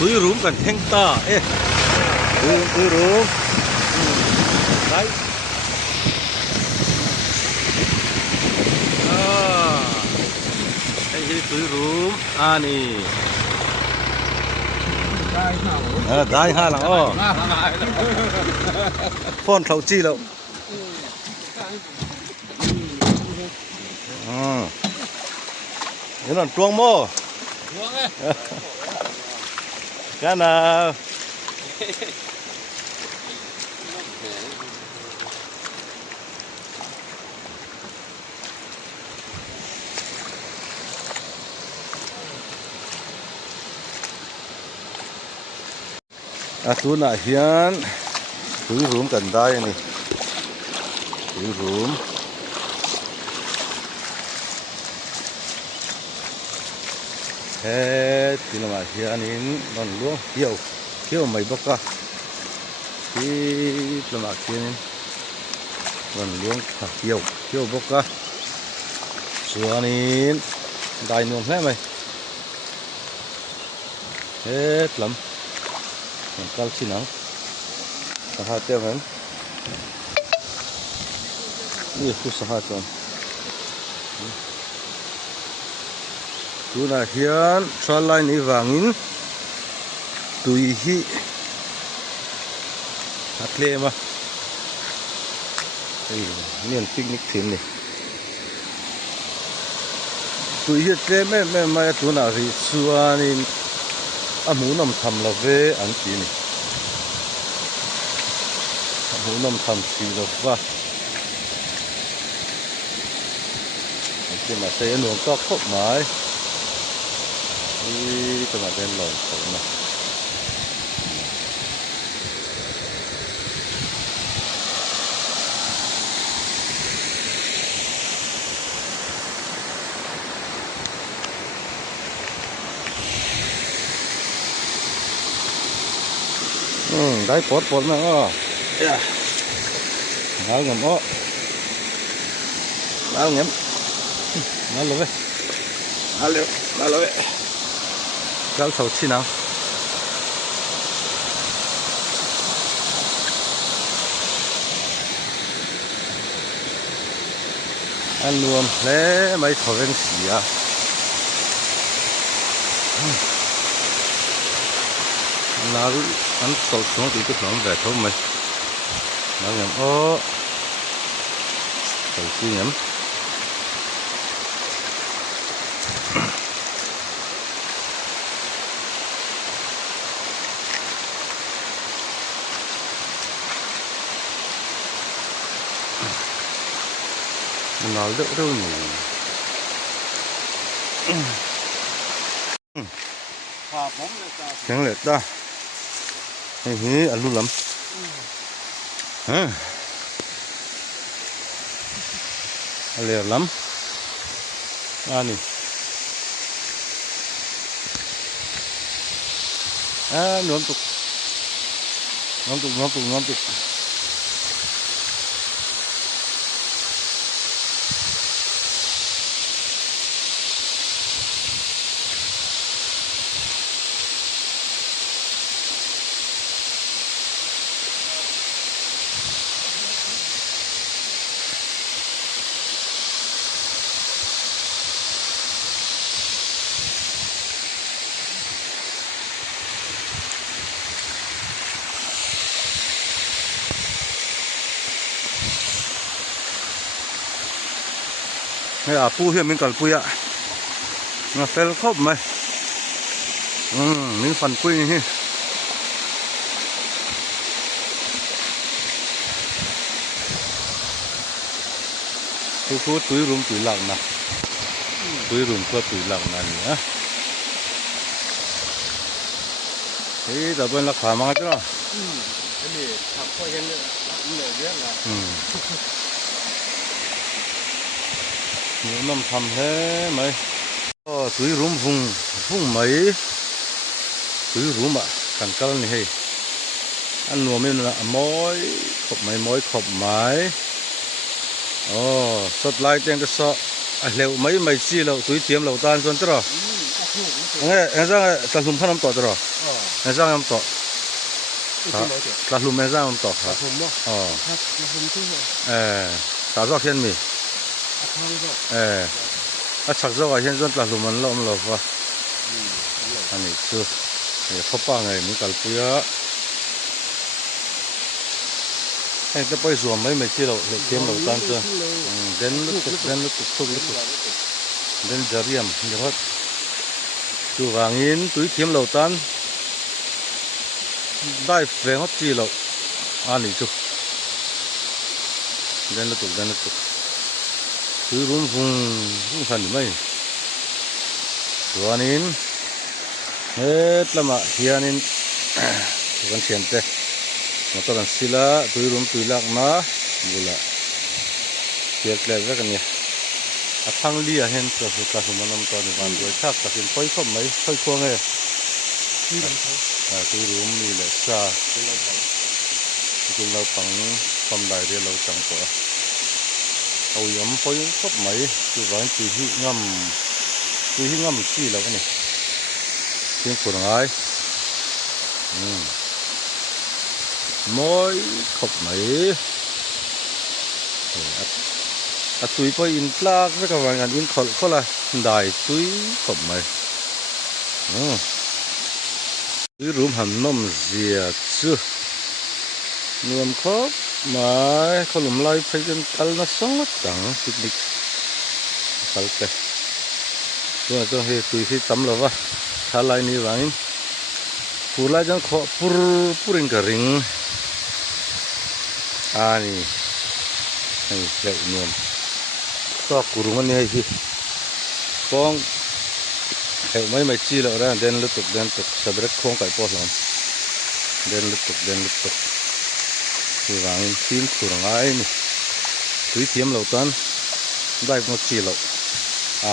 túi rúm cần thanh ta ê túi rúm đấy đây là túi rúm nèได้ห้าหลังอ้อฟ้อนเขาจี้แล้วเดี๋ยวนั่นตวงโม่กันนะตัวน่ะเฮียนถือรูมกันได้นี่ถือรูมเฮ้ที่เรามาเฮียนินนอนล้วงเที่ยวไม่บกะที่เรามาเฮียนินนอนล้วงเที่ยวบกะส่วนนี้ได้นวมแค่ไหมเฮ้ลำมันก็ชิ้นหนังสหายเจ้ามันนี่คือสหายกันดูนะเฮียนชาลายนี่วางินตุยฮีอัดเล่มานี่มันปิกนิกทีมนี่ตุยฮีเจ้แม่มาตัวน่ะริส่วนนี้หมูน้ำทำละเวอันที่นี่หมูน้ำทำสีละว่าอันที่มาเสียหนุ่มก็ครบหมายนี่จะมาเป็นหล่อผมนะได้ปลดนะเอาเงี้ยเอาเงี้ยมาเลยมาเลยเราสาวชินังอันรวมแล้วไม่ถอดเป็นสีอ่ะนารุอันตกสองตีก็สองแบบเท่าไหร่แล้วอย่างใส่ขี้เงี้ยมันนอนเร็วๆหนูแข็งเหล็กได้เฮ้ยอันรุ่นล้ำอันเหล็กล้ำนี่น้ำตุกให้ปูเฮียมันก่อนปุยอ่ะมาเฟลครบไหมนี่ฟันปุยนี่พูดตุยรุมตุยหลังนะตุยรุมก็ตุยหลังนั่นนะเฮ้ยแต่เป็นราคามาจ้ะอันนี้ขับพอเห็นเนี่ยเยอะนะหนูน้ำทำให้ไหมตุยรุมพุ่งไหมตุยรุมอ่ะกันกันนี่ให้อันหนูไม่ละม้อยขบไม้สดลายเตียงก็สอเหลวไม่จีเราตุยเตรียมเราตานจนจ้ะ ถูกไม่ถูก เอ้ยตาลุมพันน้ำต่อตลอด อ๋อ เอ้ยน้ำต่อ ที่ไหนเดี๋ยว ตาลุมน้ำต่อค ป รั ลา บ ทุ่มบ่ อ๋อ ครับปลาทุ่มที่ไหน ตาซอกเช่นมี อาทางบ่ ชักซอกเช่นจนตาลุมมันล้มหลบวะ อืมนั่นแหละ อันนี้คือเขาป้าไงมีกัลปุยะให้จะไปสวมไม่จีเราเทียมเราตั้งตัวเดินลุกทุกทุกเดินจะเรียมเดี๋ยวตัววางอินตัวเทียมเราตั้งได้แฝงเขาจีเราอันนี้จุเดินลุกคือรุ่งขันไม่ตัวนี้ละมาเฮียนินกันเชียนเตะมาตอนสิละตุยลักมาบุละเกียร์เกลือกันเนี่ยทั้งเลี้ยเห็นตัวสุดท้ายมันน้ำตาลวันด้วยชักตัดสินค่อยเข้าไหมค่อยควงเลย ที่ไหนเขา ตุยมีเลยซา ที่เราไป คุณเราปังความได้เรียเราจังกว่าเอาย้ำค่อยเข้าไหมคือวันตุยที่ง่ำจี้เราเนี่ยเพียงคนง่ายmỗi khop mấy túi phải in plak với các bạn in khol là đại túi khop mấy túi rúm hầm nôm dìa chưa nuông khop mà khol lùm lai phải chân tal nó sống hết chẳng picnic tal cái rồi cho he túi khi tắm rồi va thà lại ní vàng pur lai chân khó purin cả ring ani ai lệ nuôngก็kurungan ni hi kong heo mai mai chi lo ra den lutuk sabrek khong kai po lom den lutuk thì vàng phim kurungai ni tui thiam lo tan dai mo chi lo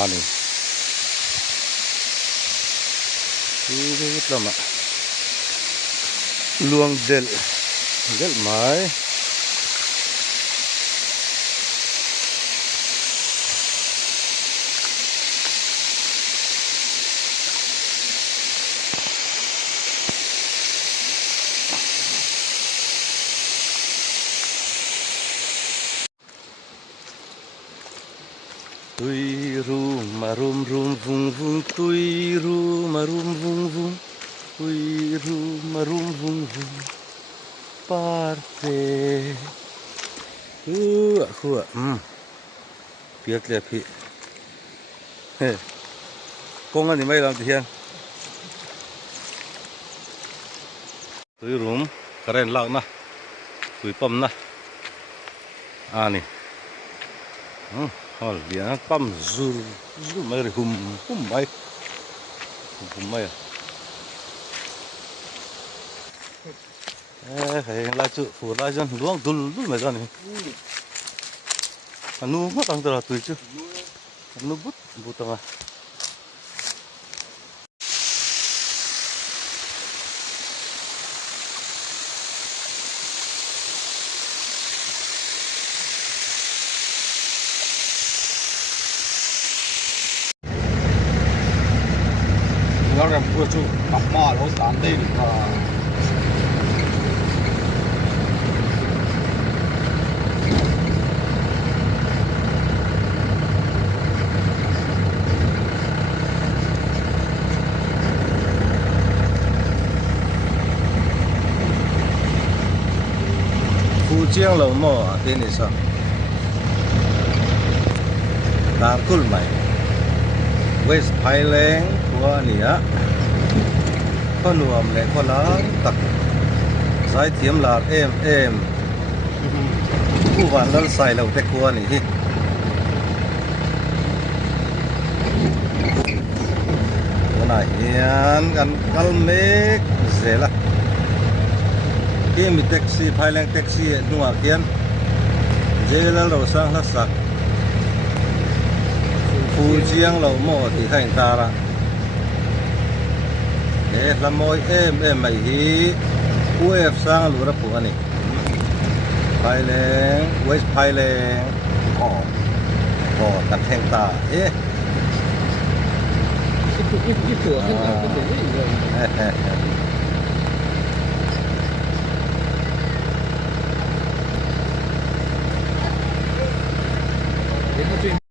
ani tu lama luang del mai tui ru ma rum vung tui ru ma rum vung tui ru ma rum vung parte khua biết lẹ phi con anh mấy làm gì hen tui rum karen lag na tui pam na ani hol dia pam zur mai hum mai hay là chỗ phủ ra dân luông dul mai ra này anu mất tăng từ từ chứ anu bút tăng àเราเริ่มพูดจู่กลับมาเราสารได้หรือเปล่า福建老莫店里上，打鼓买，West Highland ตัวนี้ข้อนวมและข้อล้างตักสายเทียมลาดผู้วันแล้วใส่เราแต่ครัวนี่ตัวไหนเฮียนกันกัลเมกเสร็จละที่มีแท็กซี่ภายแรงแท็กซี่นัวเกียนเจแล้วเราสร้างทักษะผู้เชียงเราโม่ที่ให้ตาละละมอยไม่ฮีผู้สร้างหลุดระบบนี่ภายแรงเวสภายแรงก็ตัดแทงตา ที่ตัวขึ้นมาขึ้นถึงนี่เลย เห็นเขา